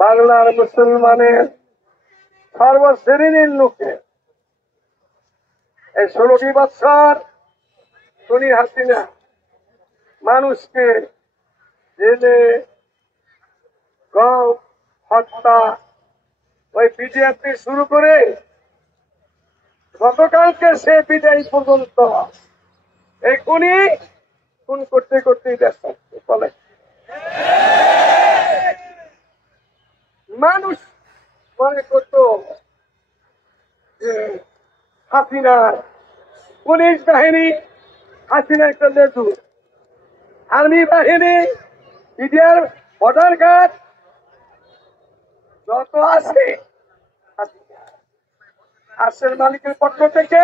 বাংলার মুসলমানের সর্বশ্রেণীর লোকে এই 16টি বছর খুনি হাসিনা মানুষকে জেলে গম হত্যা ওই বিডিআর থেকে শুরু করে গতকালকে সে বিদায় পর্যন্ত এই খুন করতে করতেই দেশ চলে। মানুষ মনে করত হাসিনা পুলিশ বাহিনী, হাসিনা একটা লেজু, আর্মি বাহিনী, বিডিআর, বর্ডার গার্ড যত আছে আর্সের মালিকের পক্ষ থেকে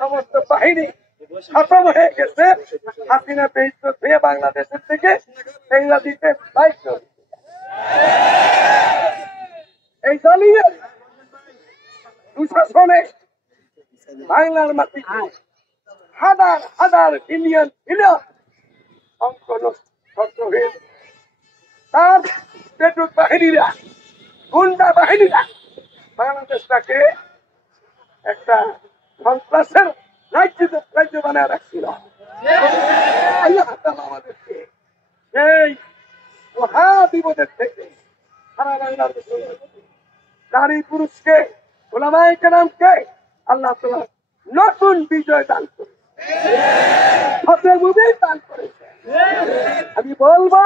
সমস্ত বাহিনী খতম হয়ে গেছে। হাসিনা বেইজ্জত হয়ে বাংলাদেশের থেকে বাংলাদেশে বাধ্য। এই দলীয় দুঃশাসনে বাংলার মাটি হাজার হাজার বিলিয়ন বিলিয়ন অঙ্ক নষ্ট হয়ে তার পেটুক বাহিনীরা, গুন্ডা বাহিনীরা বাংলাদেশটাকে একটা সন্ত্রাসের রাজ্য বানায় রাখছিল। আমাদেরকে সেই মহা বিপদের থেকে সারা বাংলাদেশ নারী পুরুষকে, ওলামায়ে কেরামকে আল্লাহ তাআলা নতুন বিজয় দান করে দান করেছে। আমি বলবো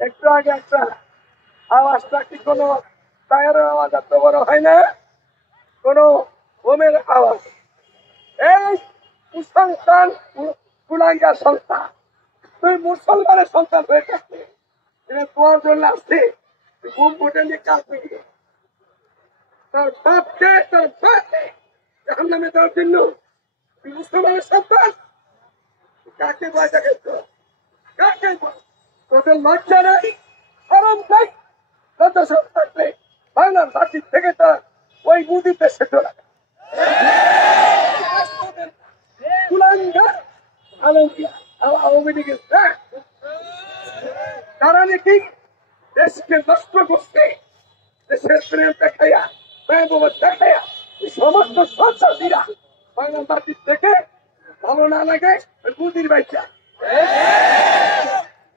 একটু আগে একটা আওয়াজটা কি কোনো টায়ারের আওয়াজ এত বড় হয় না, কোন হোমের আওয়াজ। এই কুসন্তান কুলাঙ্গা সন্তান, তুই মুসলমানের সন্তান হয়ে থাকবে তোমার জন্য আসছে ঘুম ভোটে নিয়ে কাজ করবে, তার বাপকে তার বাপকে জাহান্নামে দেওয়ার জন্য তুই মুসলমানের সন্তান। কাকে ভয় দেখাচ্ছ? কাকে তোদের লজ্জা নাই, শরম নাই? লজ্জা শরম থাকলে বাংলার মাটির থেকে তার ওই মুদিতে সেদ্ধ রাখা আওয়ামী লীগের তারা নাকি দেশকে নষ্ট করছে, দেশের প্রেম দেখাইয়া প্রেমবাদ দেখাইয়া সমস্ত সন্ত্রাসীরা বাংলার মাটির থেকে ভালো না লাগে মুদির বাইচা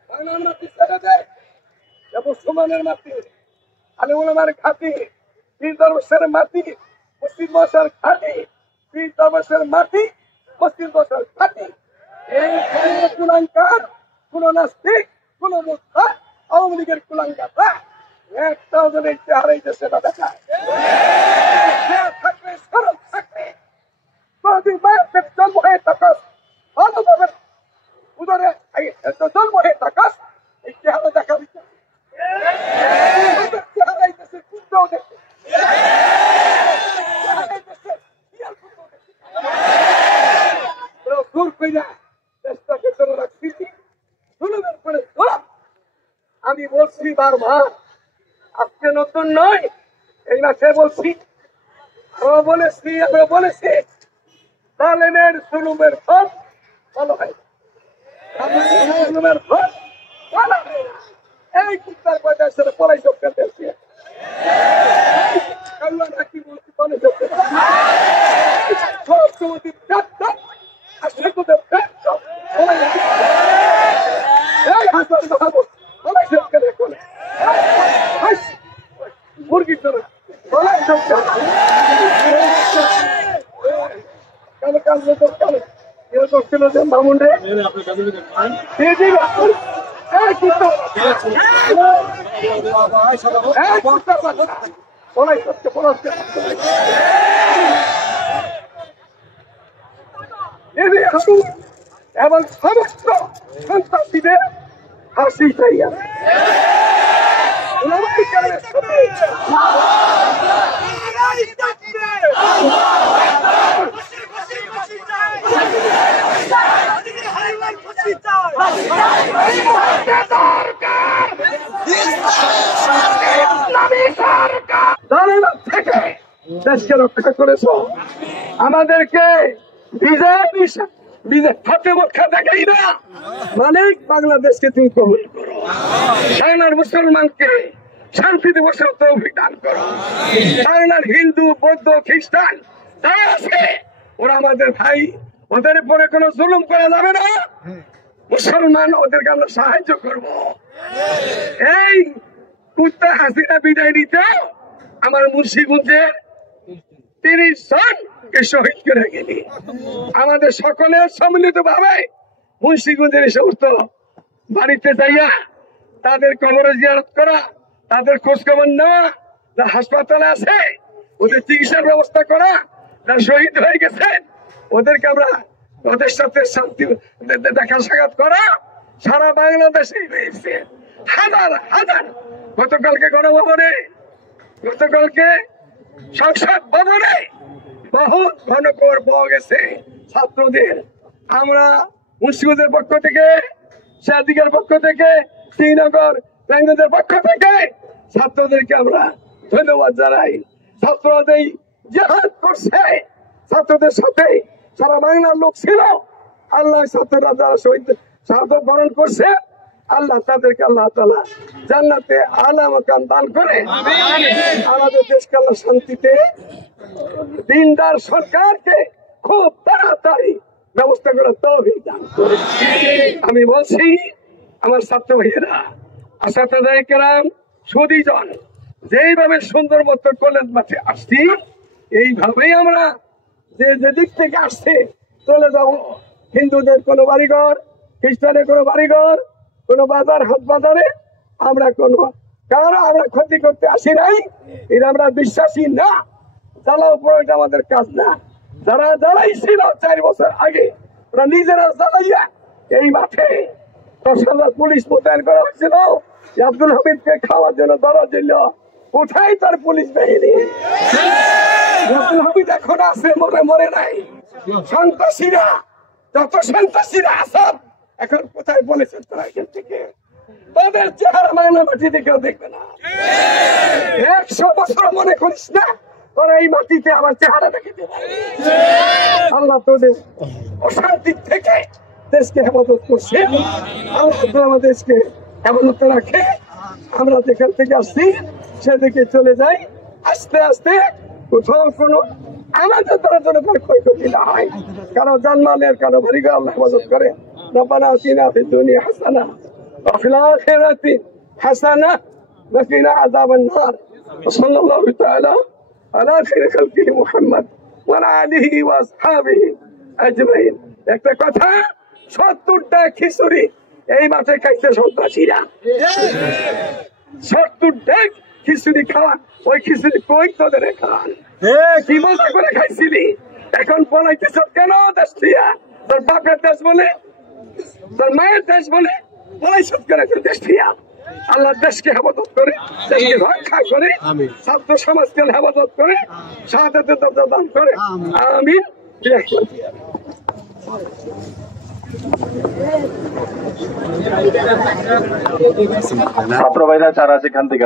বাংলার মাটি ছেড়ে দেয়। মুসলমানের মাটি, আলেমার ঘাটি, পীর দরবেশের মাটি, মুসলিম বসার ঘাটি, পীর দরবেশের মাটি, মুসলিম বসার ঘাটি। এই কুলাঙ্কার, কোন নাস্তিক, কোন মুসা আওয়ামী লীগের কুলাঙ্কাররা একটাও যেন এই চেহারাইতে সেটা দেখায় থাকবে, সরল থাকবে। কোনদিন মায়ের জন্ম হয়ে থাকাস ভালোভাবে উদরে জন্ম হয়ে থাকাস এই চেহারা দেখা দিচ্ছে চেহারাইতেছে কুত্তাও দেখতে আমি বলছি বারবার, আজকে নতুন নয়, এই মাসে বলছি, আমরা বলেছি জালেমের জুলুমের ফল ভালো হয়, জুলুমের ফল ভালো হয়। এই কুত্তার পয়সা ছেড়ে পলাই সব খেলতে কি বলছি পলাই সব মুরগির জন্য করছিল যে মামুন্ডে এবং সমস্ত সন্ত্রাসীদের ফাঁসি চাইয়া থেকে দেশকে রক্ষা করেছ, আমাদেরকে দেখাই না মালিক বাংলাদেশকে তুমি কবুল করো। মুসলমানকে শান্তিতে বসার তৌফিক দান করো। বাংলার হিন্দু, বৌদ্ধ, খ্রিস্টান যারা আছে ওরা আমাদের ভাই, ওদের পরে কোনো জুলুম করা যাবে না। মুসলমান ওদেরকে আমরা সাহায্য করব। এই কুত্তা হাসিনা বিদায় নিতে আমার মুন্সিগঞ্জের 30 জনকে শহীদ করে গেলি। আমাদের সকলের সম্মিলিত ভাবে মুন্সিগঞ্জের এই সমস্ত বাড়িতে যাইয়া তাদের কবরে জিয়ারত করা, তাদের খোঁজ খবর নেওয়া, যারা হাসপাতালে আছে ওদের চিকিৎসার ব্যবস্থা করা, যারা শহীদ হয়ে গেছেন ওদেরকে আমরা ওদের সাথে শান্তি দেখা সাক্ষাৎ করা সারা বাংলাদেশে হয়েছে। হাজার হাজার গতকালকে গণভবনে, গতকালকে সংসদ ভবনে বহু ঘনকবর পাওয়া গেছে ছাত্রদের। আমরা মুন্সিগঞ্জের পক্ষ থেকে, সাদিকের পক্ষ থেকে, শ্রীনগর ব্যাঙ্গের পক্ষ থেকে ছাত্রদেরকে আমরা ধন্যবাদ জানাই। ছাত্রদের জিহাদ করছে, ছাত্রদের সাথে সারা বাংলার লোক ছিল। আল্লাহ ছাত্ররা যারা শহীদ শাহাদত বরণ করছে আল্লাহ তাদেরকে আল্লাহ তাআলা জান্নাতে আলা মাকাম দান করে। আমাদের দেশকে আল্লাহ শান্তিতে, দিনদার সরকারকে খুব তাড়াতাড়ি ব্যবস্থা করার তৌফিক দান করে। আমি বলছি আমার ছাত্র ভাইয়েরা, আসাদায়ে কেরাম, সুধীজন যেইভাবে সুন্দর মতো কলেজ মাঠে আসছি এইভাবেই আমরা যে দিক থেকে আসছে চলে যাব। হিন্দুদের কোনো বাড়িঘর, খ্রিস্টানের কোনো বাড়িঘর, কোনো বাজার, হাট বাজারে আমরা কোনো কারো আমরা ক্ষতি করতে আসি নাই। এটা আমরা বিশ্বাসী না। জ্বালাও পড়ো এটা আমাদের কাজ না। যারা জ্বালাইছিল 4 বছর আগে ওরা নিজেরা জ্বালাইয়া এই মাঠে 10,000 পুলিশ মোতায়েন করা হয়েছিল আব্দুল হামিদকে খাওয়ার জন্য ধরার জন্য। কোথায় তার পুলিশ বাহিনী? আব্দুল হামিদ এখন আছে, মরে নাই। সন্ত্রাসীরা, যত সন্ত্রাসীরা আসাদ এখন কোথায় বলেছেন তারা এখান থেকে? তাদের চেহারা বাংলা মাটিতে কেউ দেখবে না। 100 বছর মনে করিস না তোরা এই মাটিতে আমার চেহারা দেখিতে পারে। আল্লাহ তোদের অশান্তির থেকে দেশকে হেফাজত করছে। আল্লাহ আমাদের দেশকে হেফাজতে রাখে। আমরা যেখান থেকে আসছি সেদিকে চলে যাই আস্তে আস্তে। কোথাও কোনো আমাদের দ্বারা যেন তার ক্ষয়ক্ষতি না হয়, কারো জানমালের, কারো বাড়িঘর আল্লাহ হেফাজত করে। রব্বানা আতিনা ফিদ দুনিয়া হাসানা ওয়া ফিল আখিরাতি হাসানা ওয়া কিনা আযাবান নার। সাল্লাল্লাহু তাআলা আলা খায়রি খালকিহি মুহাম্মদ ওয়া আলা আলিহি ওয়া আসহাবিহি আজমাইন। একটা কথা, 70টা খিচুড়ি এই মাঠে খাইছে সন্ত্রাসীরা। 70টা খিচুড়ি খাওয়া, ওই খিচুড়ি কই তোদের খান? কি মজা করে খাইছিলি? এখন পলাইতেছ কেন দেশ দিয়া? তোর বাপের দেশ বলে, তোর মায়ের দেশ বলে পলাইছ কেন দেশ দিয়া? আল্লাহ দেশকে হেফাজত করে, দেশকে রক্ষা করে, ছাত্র সমাজকে হেফাজত করে, শাহাদাতের দরজা দান করে। আমিন। ছাত্র ভাইরা যারা যেখান থেকে